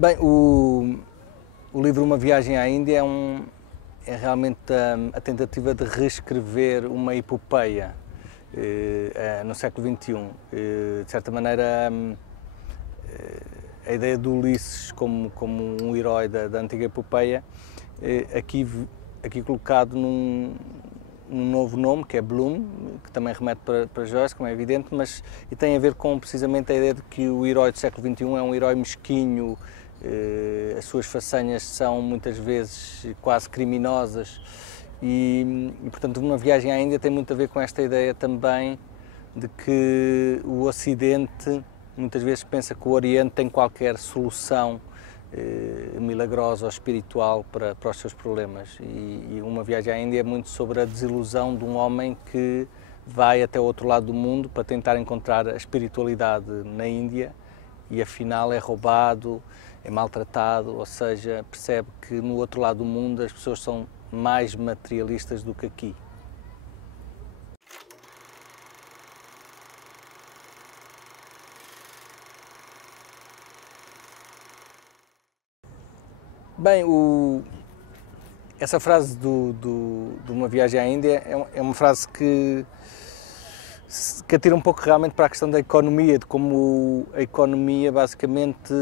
Bem, o livro Uma Viagem à Índia é realmente a tentativa de reescrever uma epopeia no século XXI. De certa maneira, a ideia de Ulisses como um herói da antiga epopeia, aqui colocado num novo nome, que é Bloom, que também remete para Joyce, como é evidente, e tem a ver com precisamente a ideia de que o herói do século XXI é um herói mesquinho, as suas façanhas são muitas vezes quase criminosas e, portanto, Uma Viagem à Índia tem muito a ver com esta ideia também de que o Ocidente muitas vezes pensa que o Oriente tem qualquer solução milagrosa ou espiritual para os seus problemas. E Uma Viagem à Índia é muito sobre a desilusão de um homem que vai até o outro lado do mundo para tentar encontrar a espiritualidade na Índia e afinal é roubado, é maltratado, ou seja, percebe que no outro lado do mundo as pessoas são mais materialistas do que aqui. Bem, essa frase de Uma Viagem à Índia é uma frase que atira um pouco realmente para a questão da economia, de como a economia basicamente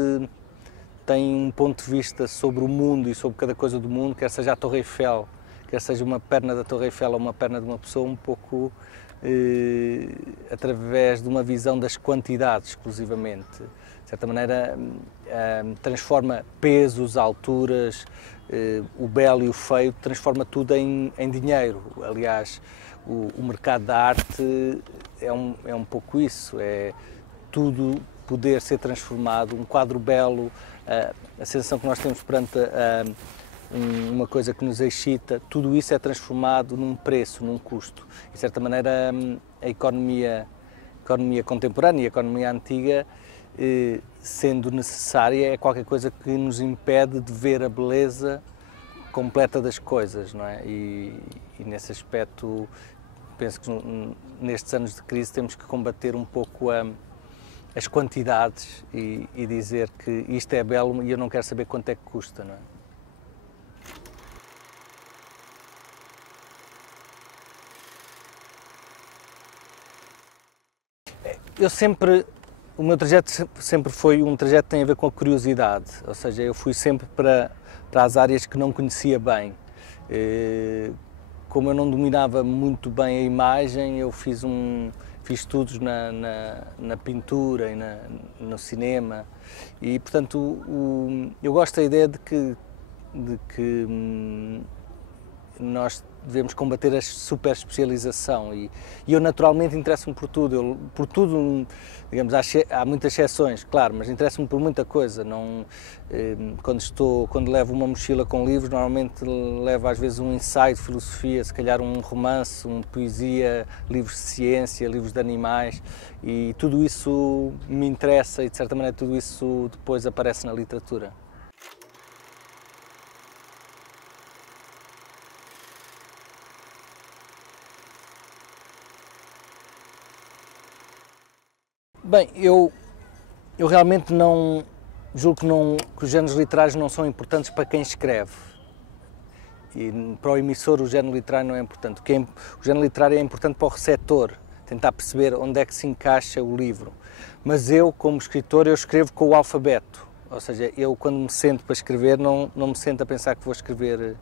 tem um ponto de vista sobre o mundo e sobre cada coisa do mundo, quer seja a Torre Eiffel, quer seja uma perna da Torre Eiffel ou uma perna de uma pessoa, um pouco através de uma visão das quantidades exclusivamente. De certa maneira, transforma pesos, alturas, o belo e o feio, transforma tudo em dinheiro. Aliás, o mercado da arte é um pouco isso, é tudo poder ser transformado, um quadro belo, a sensação que nós temos perante uma coisa que nos excita, tudo isso é transformado num preço, num custo. E, de certa maneira, a economia contemporânea e a economia antiga, sendo necessária, é qualquer coisa que nos impede de ver a beleza completa das coisas, não é? E nesse aspecto, penso que nestes anos de crise temos que combater um pouco as quantidades e dizer que isto é belo e eu não quero saber quanto é que custa, não é? O meu trajeto sempre foi um trajeto que tem a ver com a curiosidade, ou seja, eu fui sempre para as áreas que não conhecia bem. Como eu não dominava muito bem a imagem, eu fiz estudos na pintura e no cinema e, portanto, eu gosto da ideia de que nós devemos combater a super especialização e eu naturalmente interesso-me por tudo, digamos, há muitas exceções, claro, mas interesso-me por muita coisa. Quando levo uma mochila com livros, normalmente levo às vezes um ensaio de filosofia, se calhar um romance, uma poesia, livros de ciência, livros de animais, e tudo isso me interessa e, de certa maneira, tudo isso depois aparece na literatura. Bem, eu realmente não julgo que os géneros literários não são importantes para quem escreve. E para o emissor o género literário não é importante. O género literário é importante para o receptor, tentar perceber onde é que se encaixa o livro. Mas eu, como escritor, eu escrevo com o alfabeto. Ou seja, eu quando me sento para escrever não me sento a pensar que vou escrever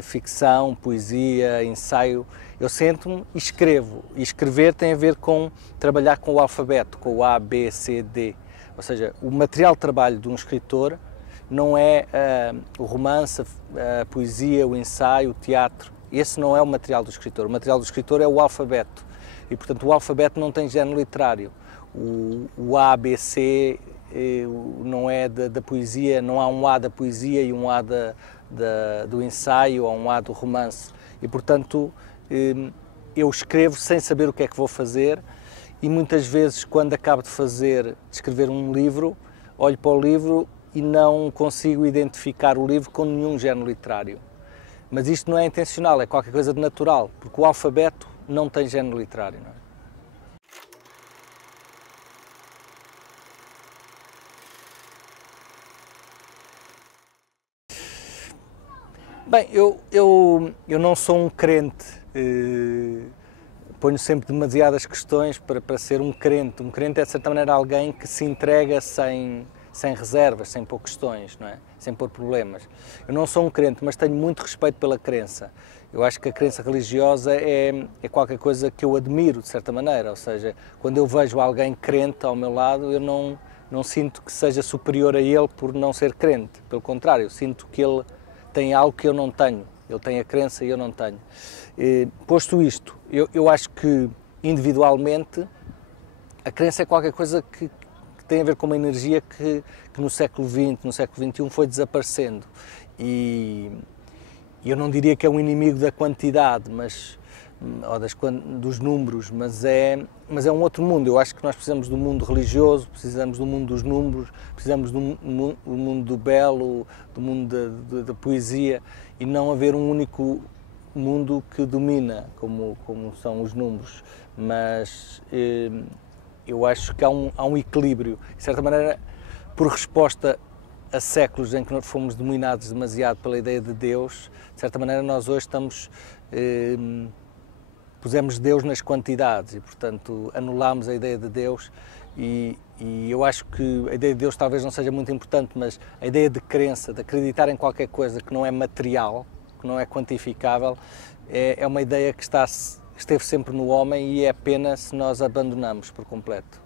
ficção, poesia, ensaio. Eu sento-me e escrevo. E escrever tem a ver com trabalhar com o alfabeto, com o A, B, C, D. Ou seja, o material de trabalho de um escritor não é o romance, a poesia, o ensaio, o teatro. Esse não é o material do escritor. O material do escritor é o alfabeto. E, portanto, o alfabeto não tem género literário. O A, B, C não é da poesia, não há um A da poesia e um A do ensaio ou um A do romance. E, portanto, eu escrevo sem saber o que é que vou fazer e muitas vezes, quando acabo de escrever um livro, olho para o livro e não consigo identificar o livro com nenhum género literário. Mas isto não é intencional, é qualquer coisa de natural, porque o alfabeto não tem género literário, não é? Bem, eu não sou um crente, ponho sempre demasiadas questões para ser um crente. Um crente é, de certa maneira, alguém que se entrega sem reservas, sem pôr questões, não é? Sem pôr problemas. Eu não sou um crente, mas tenho muito respeito pela crença. Eu acho que a crença religiosa é qualquer coisa que eu admiro, de certa maneira. Ou seja, quando eu vejo alguém crente ao meu lado, eu não sinto que seja superior a ele por não ser crente. Pelo contrário, eu sinto que ele tem algo que eu não tenho. Ele tem a crença e eu não tenho. Posto isto, eu acho que individualmente a crença é qualquer coisa que tem a ver com uma energia que no século XX, no século XXI foi desaparecendo. E eu não diria que é um inimigo da quantidade, ou dos números, mas é um outro mundo. Eu acho que nós precisamos do mundo religioso, precisamos do mundo dos números, precisamos do mundo do belo, do mundo da poesia, e não haver um único mundo que domina, como são os números. Mas eu acho que há um equilíbrio. De certa maneira, por resposta a séculos em que nós fomos dominados demasiado pela ideia de Deus, de certa maneira nós hoje pusemos Deus nas quantidades e, portanto, anulámos a ideia de Deus e eu acho que a ideia de Deus talvez não seja muito importante, mas a ideia de crença, de acreditar em qualquer coisa que não é material, que não é quantificável, é uma ideia que esteve sempre no homem e é pena se nós abandonamos por completo.